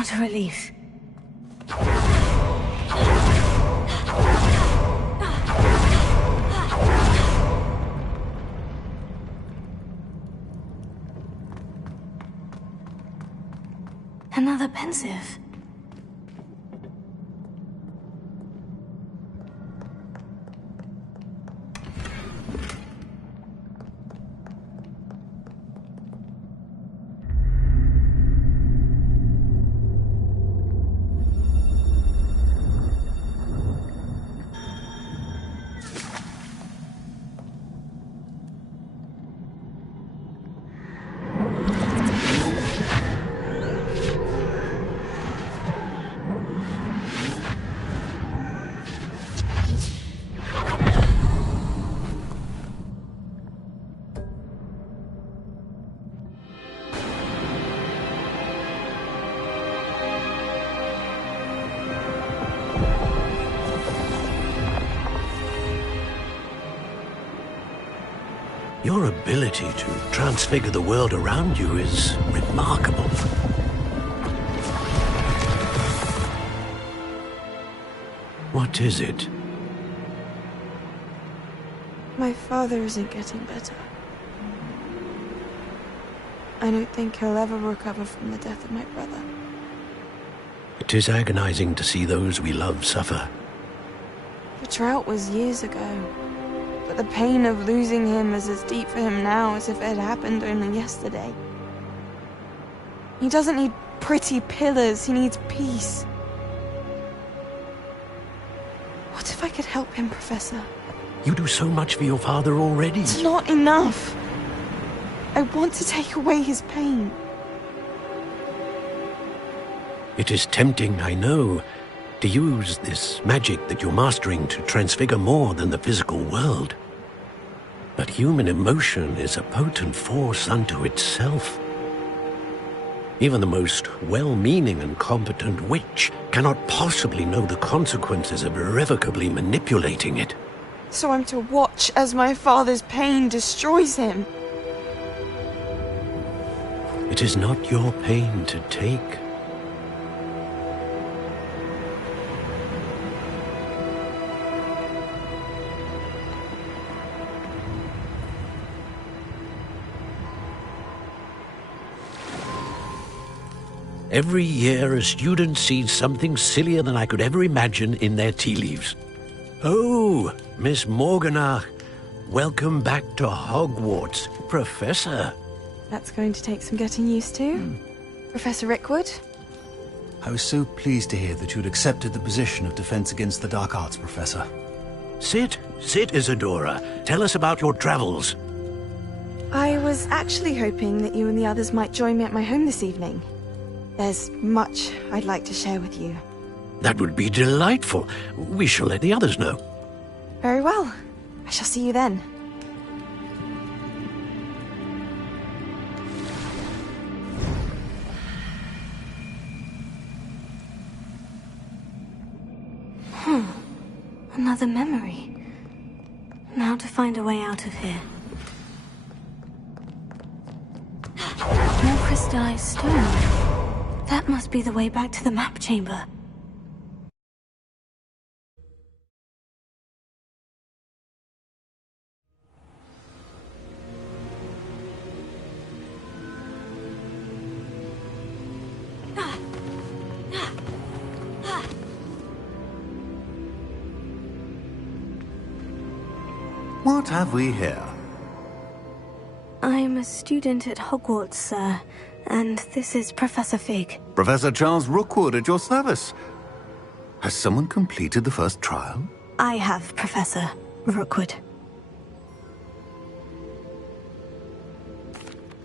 What a relief. Another pensive. Your ability to transfigure the world around you is remarkable. What is it? My father isn't getting better. I don't think he'll ever recover from the death of my brother. It is agonizing to see those we love suffer. The drought was years ago, but the pain of losing him is as deep for him now as if it had happened only yesterday. He doesn't need pretty pillars, he needs peace. What if I could help him, Professor? You do so much for your father already. It's not enough. I want to take away his pain. It is tempting, I know, to use this magic that you're mastering to transfigure more than the physical world. But human emotion is a potent force unto itself. Even the most well-meaning and competent witch cannot possibly know the consequences of irrevocably manipulating it. So I'm to watch as my father's pain destroys him. It is not your pain to take. Every year, a student sees something sillier than I could ever imagine in their tea leaves. Oh, Miss Morganach, welcome back to Hogwarts, Professor. That's going to take some getting used to. Professor Rickwood? I was so pleased to hear that you'd accepted the position of Defense Against the Dark Arts, Professor. Sit, Isadora. Tell us about your travels. I was actually hoping that you and the others might join me at my home this evening. There's much I'd like to share with you. That would be delightful. We shall let the others know. Very well. I shall see you then. Another memory. Now to find a way out of here. More crystallized stone. That must be the way back to the map chamber. What have we here? I'm a student at Hogwarts, sir, and this is Professor Fig. Professor Charles Rookwood at your service. Has someone completed the first trial? I have, Professor Rookwood.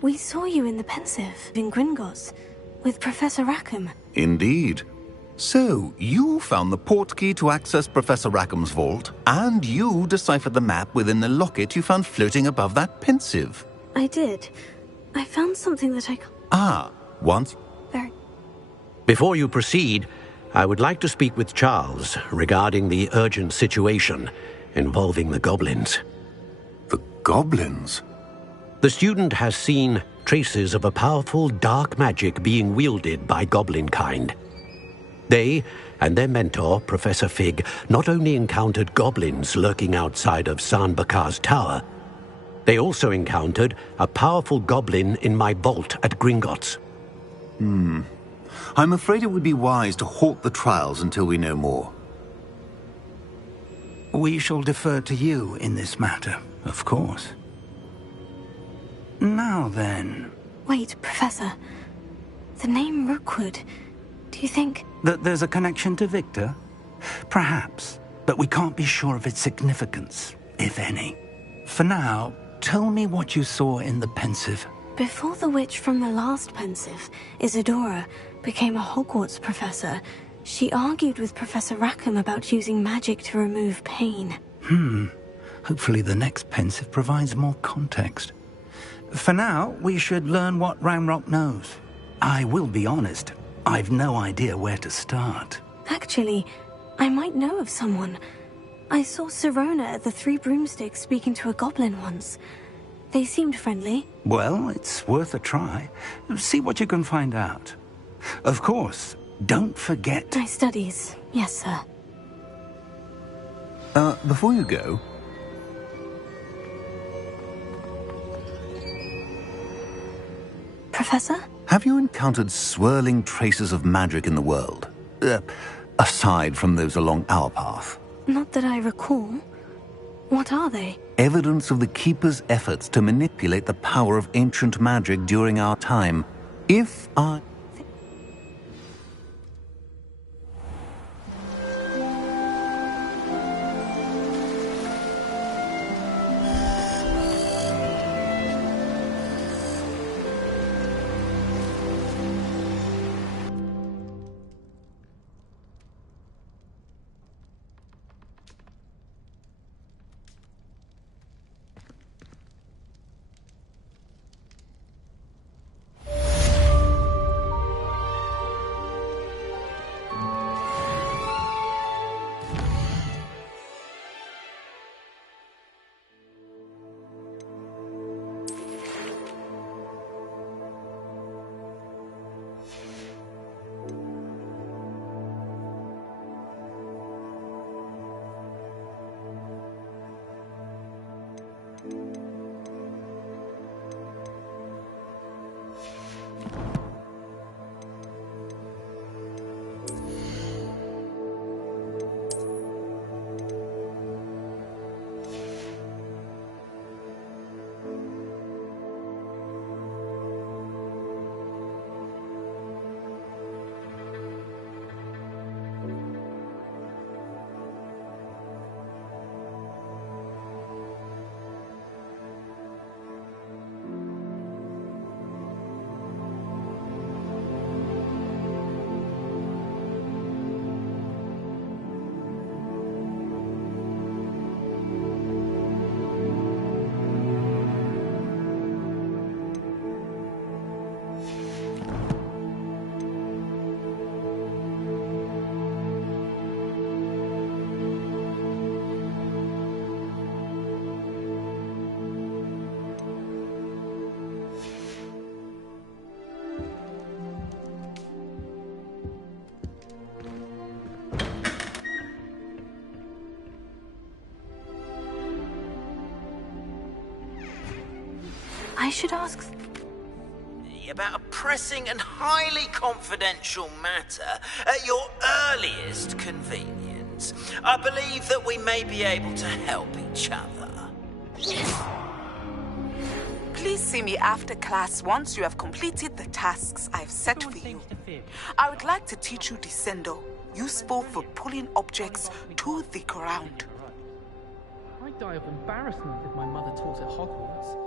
We saw you in the Pensive in Gringotts with Professor Rackham. Indeed. So, you found the portkey to access Professor Rackham's vault, and you deciphered the map within the locket you found floating above that Pensive. I did. I found something that I... Ah, once? Very... Before you proceed, I would like to speak with Charles regarding the urgent situation involving the goblins. The goblins? The student has seen traces of a powerful dark magic being wielded by goblin kind. They and their mentor, Professor Fig, not only encountered goblins lurking outside of San Bakar's tower, they also encountered a powerful goblin in my vault at Gringotts. I'm afraid it would be wise to halt the trials until we know more. We shall defer to you in this matter, of course. Now then... Wait, Professor. The name Rookwood. Do you think... That there's a connection to Victor? Perhaps, but we can't be sure of its significance, if any. For now, tell me what you saw in the Pensive. Before the witch from the last Pensive, Isadora, became a Hogwarts professor, she argued with Professor Rackham about using magic to remove pain. Hopefully the next Pensive provides more context. For now, we should learn what Ranrock knows. I will be honest, I've no idea where to start. Actually, I might know of someone. I saw Sirona at the Three Broomsticks speaking to a goblin once. They seemed friendly. Well, it's worth a try. See what you can find out. Of course, don't forget... My studies, yes, sir. Before you go... Professor? Have you encountered swirling traces of magic in the world? Aside from those along our path? Not that I recall. What are they? Evidence of the Keeper's efforts to manipulate the power of ancient magic during our time. If I... I should ask... About a pressing and highly confidential matter at your earliest convenience. I believe that we may be able to help each other. Please see me after class once you have completed the tasks I've set for you. I would like to teach you Descendo, useful for pulling objects to the ground. I'd die of embarrassment if my mother taught at Hogwarts.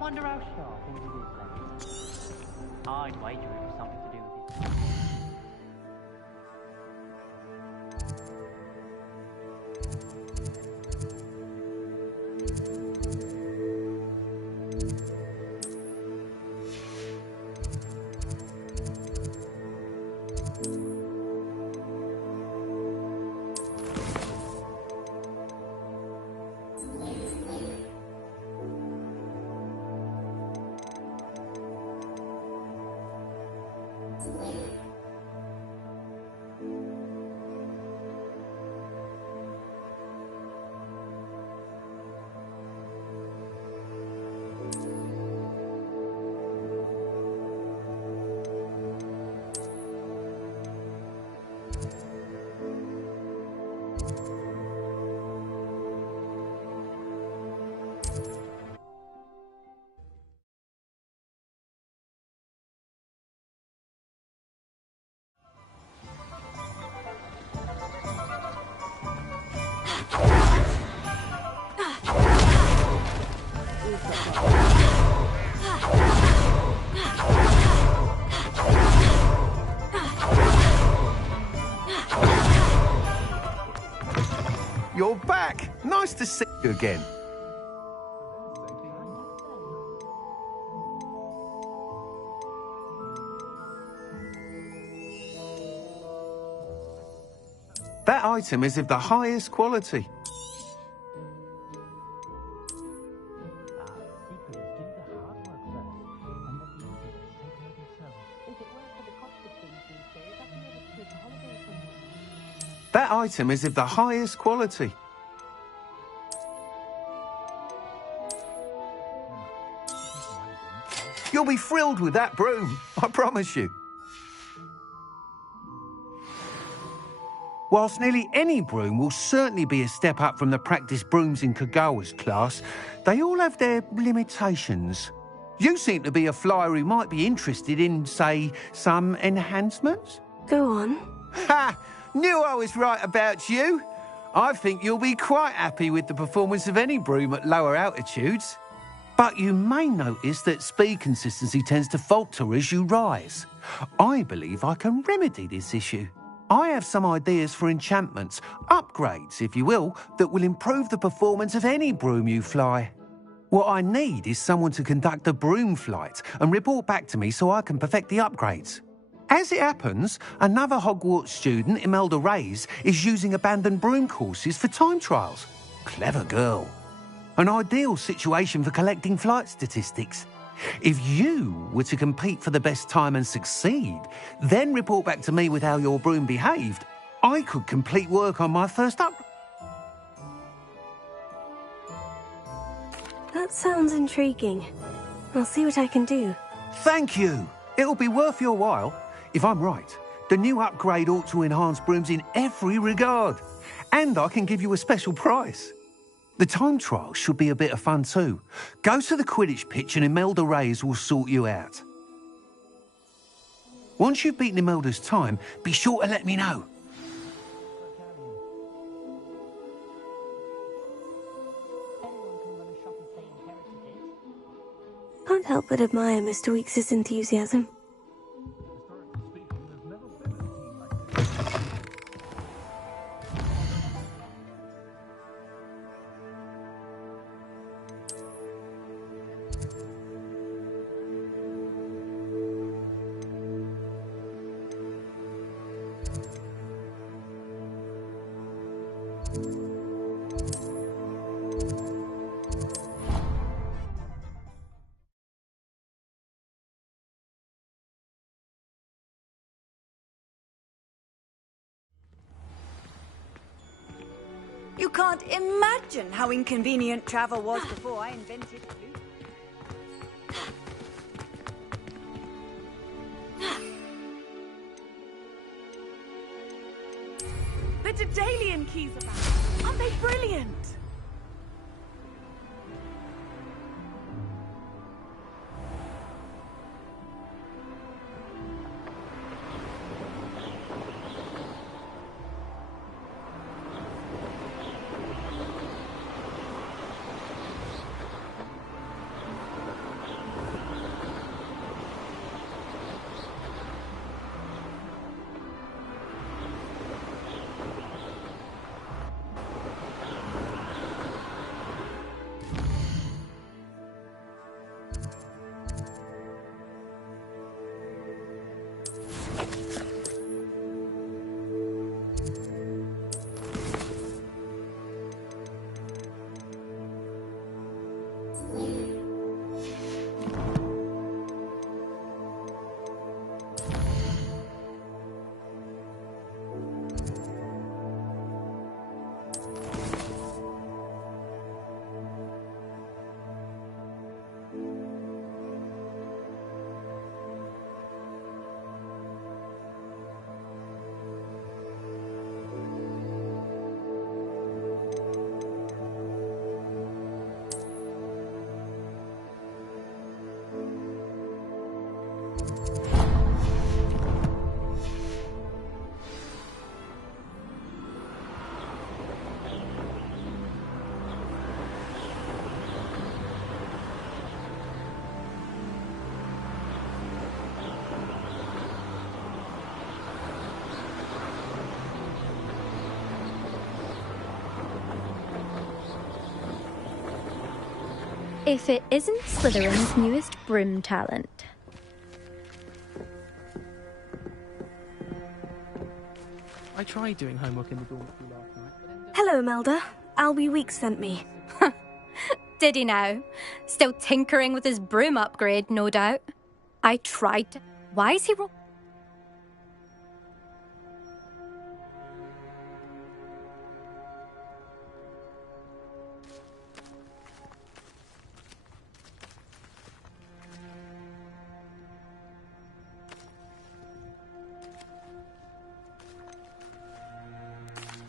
Wonder how sharp into his lens. I'd wager it was something to do with his... You're back! Nice to see you again. That item is of the highest quality. That item is of the highest quality. You'll be thrilled with that broom, I promise you. Whilst nearly any broom will certainly be a step up from the practice brooms in Kagawa's class, they all have their limitations. You seem to be a flyer who might be interested in, say, some enhancements? Go on. Ha! Knew I was right about you. I think you'll be quite happy with the performance of any broom at lower altitudes. But you may notice that speed consistency tends to falter as you rise. I believe I can remedy this issue. I have some ideas for enchantments, upgrades, if you will, that will improve the performance of any broom you fly. What I need is someone to conduct a broom flight and report back to me so I can perfect the upgrades. As it happens, another Hogwarts student, Imelda Reyes, is using abandoned broom courses for time trials. Clever girl. An ideal situation for collecting flight statistics. If you were to compete for the best time and succeed, then report back to me with how your broom behaved, I could complete work on my first up. That sounds intriguing. I'll see what I can do. Thank you. It'll be worth your while. If I'm right, the new upgrade ought to enhance brooms in every regard. And I can give you a special price. The time trial should be a bit of fun too. Go to the Quidditch pitch and Imelda Reyes will sort you out. Once you've beaten Imelda's time, be sure to let me know. Can't help but admire Mr. Weekes' enthusiasm. You can't imagine how inconvenient travel was before I invented flute. The Daedalian keys are back. Aren't they brilliant? If it isn't Slytherin's newest broom talent. I tried doing homework in the dormitory last night, but ended... Hello, Melda. Albie Weeks sent me. Did he now? Still tinkering with his broom upgrade, no doubt. I tried to... Why is he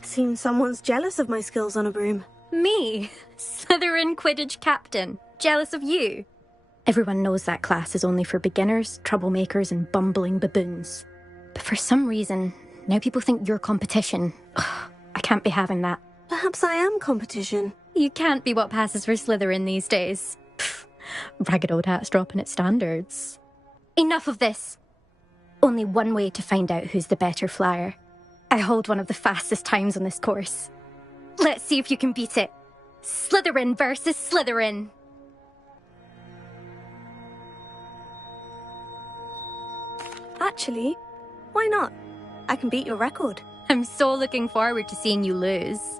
Seems someone's jealous of my skills on a broom. Me? Slytherin Quidditch captain. Jealous of you? Everyone knows that class is only for beginners, troublemakers, and bumbling baboons. But for some reason, now people think you're competition. Ugh, I can't be having that. Perhaps I am competition. You can't be what passes for Slytherin these days. Pfft, ragged old hat's dropping its standards. Enough of this. Only one way to find out who's the better flyer. I hold one of the fastest times on this course. Let's see if you can beat it. Slytherin versus Slytherin. Actually, why not? I can beat your record. I'm so looking forward to seeing you lose.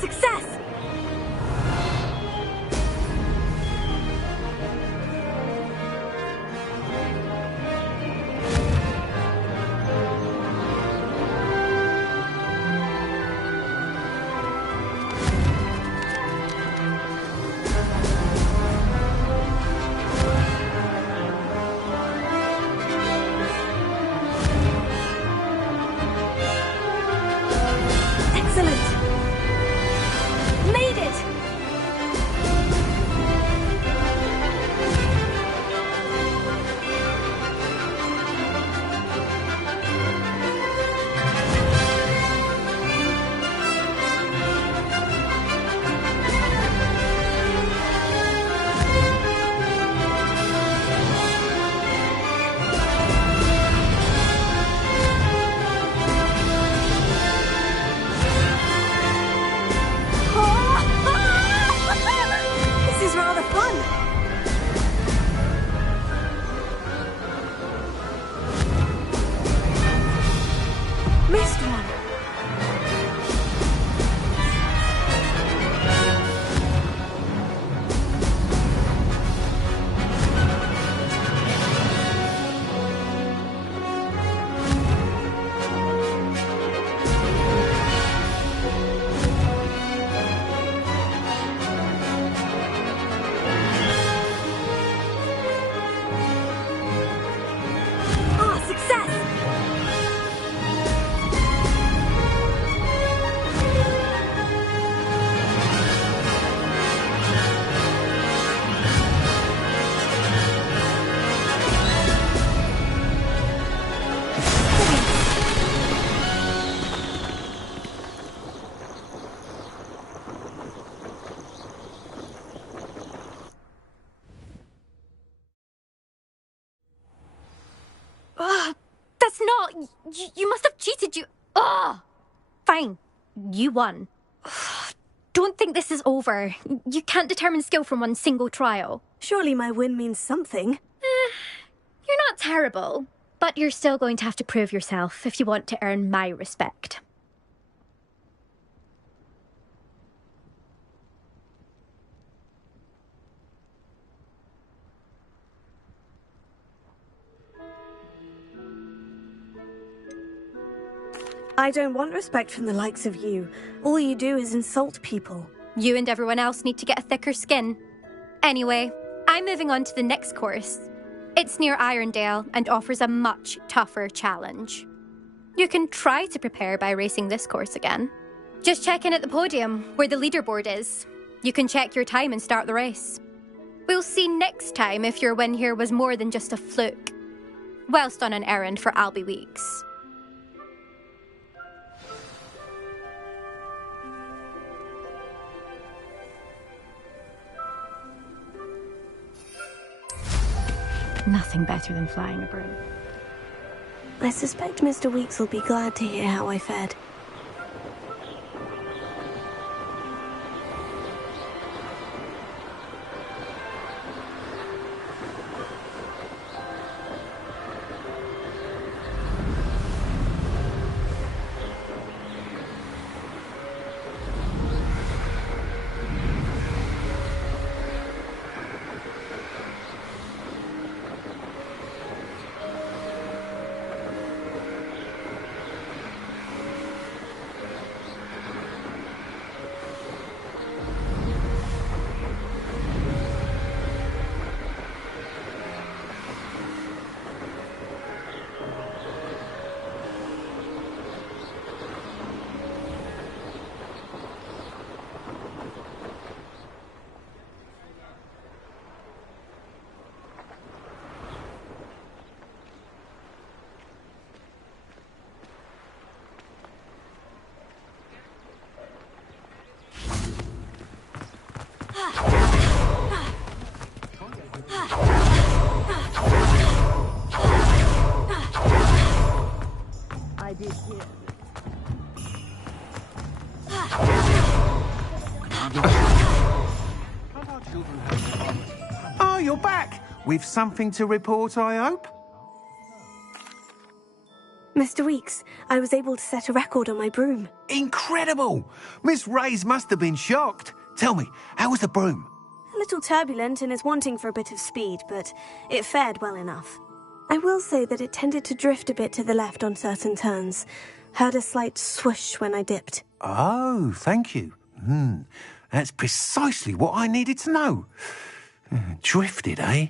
Success! That's not... You must have cheated, you... Ugh! Fine. You won. Don't think this is over. You can't determine skill from one single trial. Surely my win means something. You're not terrible, but you're still going to have to prove yourself if you want to earn my respect. I don't want respect from the likes of you. All you do is insult people. You and everyone else need to get a thicker skin. Anyway, I'm moving on to the next course. It's near Irondale and offers a much tougher challenge. You can try to prepare by racing this course again. Just check in at the podium, where the leaderboard is. You can check your time and start the race. We'll see next time if your win here was more than just a fluke. Whilst on an errand for Albie Weeks. Nothing better than flying a broom. I suspect Mr. Weeks will be glad to hear how I fared. I did hear. Oh, you're back! With something to report, I hope? Mr. Weeks, I was able to set a record on my broom. Incredible! Miss Reyes must have been shocked. Tell me, how was the broom? A little turbulent and is wanting for a bit of speed, but it fared well enough. I will say that it tended to drift a bit to the left on certain turns. Heard a slight swoosh when I dipped. Oh, thank you. That's precisely what I needed to know. Drifted, eh?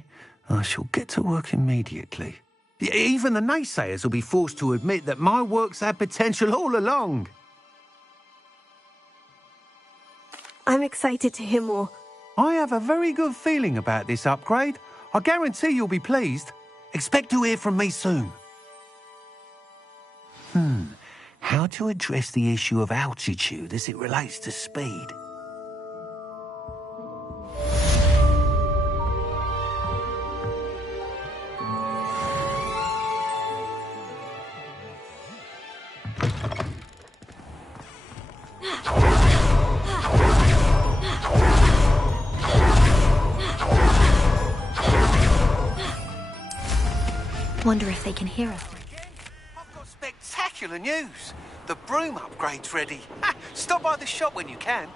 I shall get to work immediately. Even the naysayers will be forced to admit that my work's had potential all along. I'm excited to hear more. I have a very good feeling about this upgrade. I guarantee you'll be pleased. Expect to hear from me soon. How to address the issue of altitude as it relates to speed? Wonder if they can hear us. I've got spectacular news. The broom upgrade's ready. Stop by the shop when you can.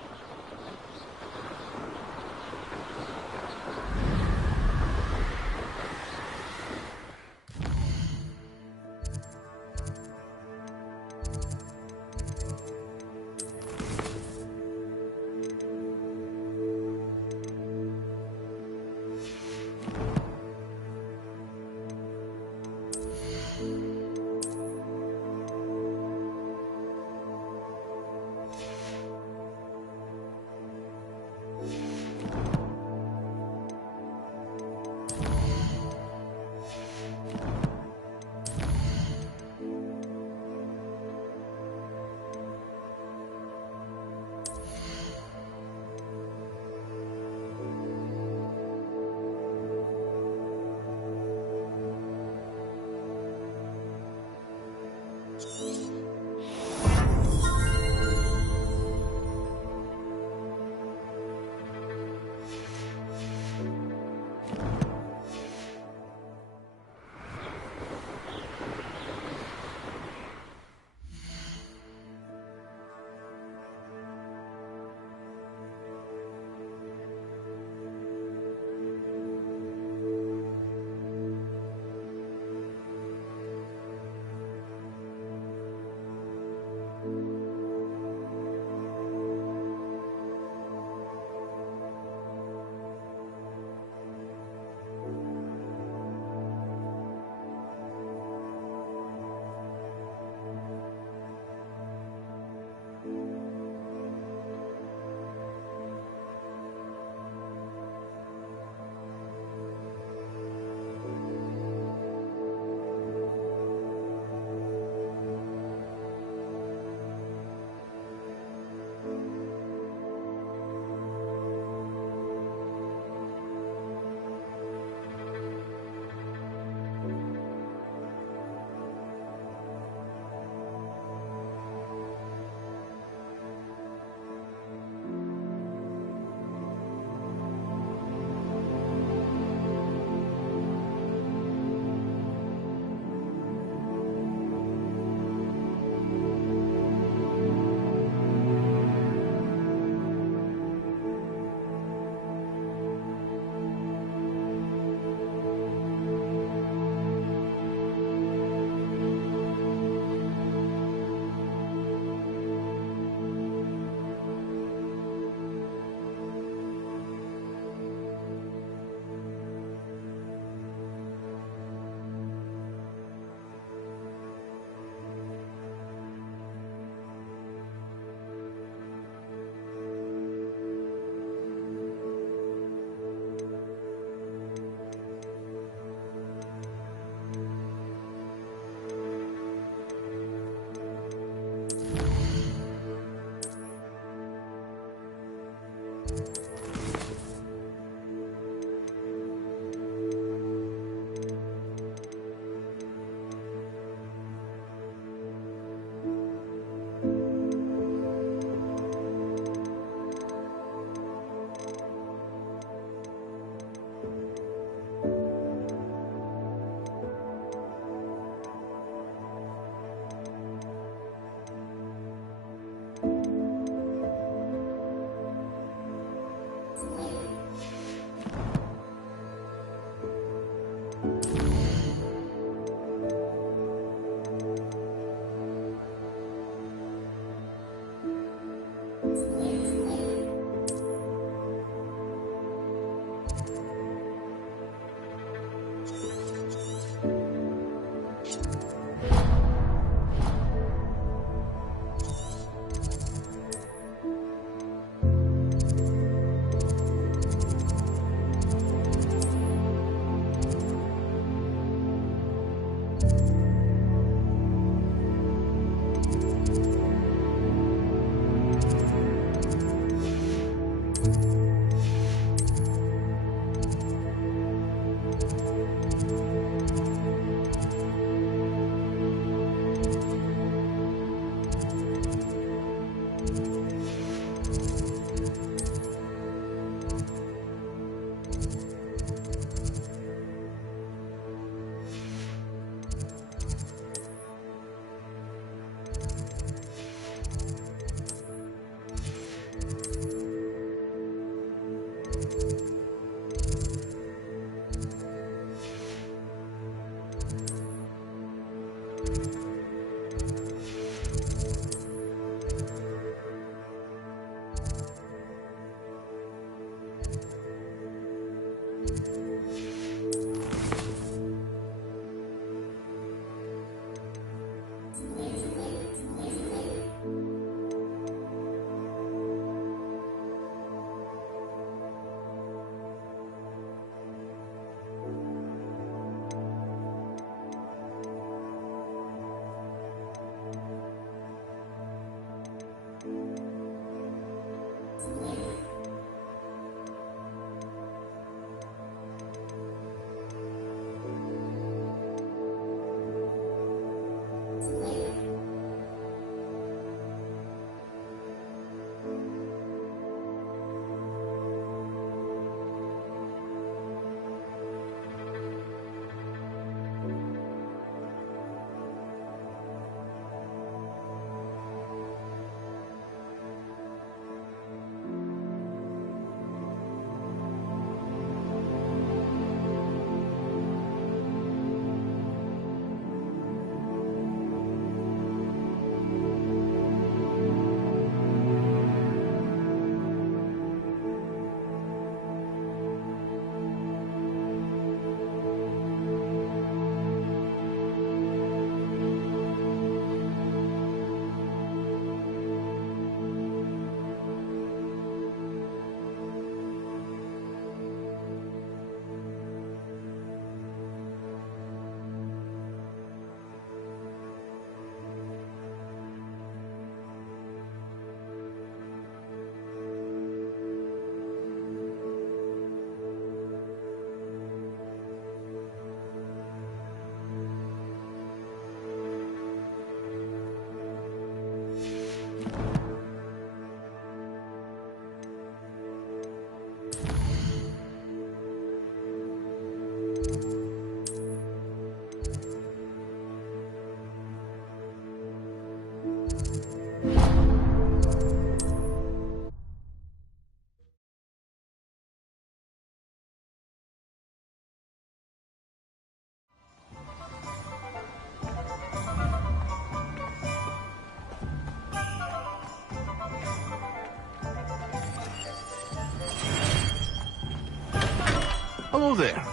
Hello there.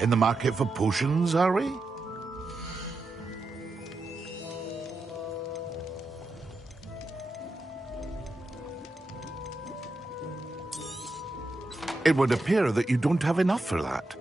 In the market for potions, are we? It would appear that you don't have enough for that.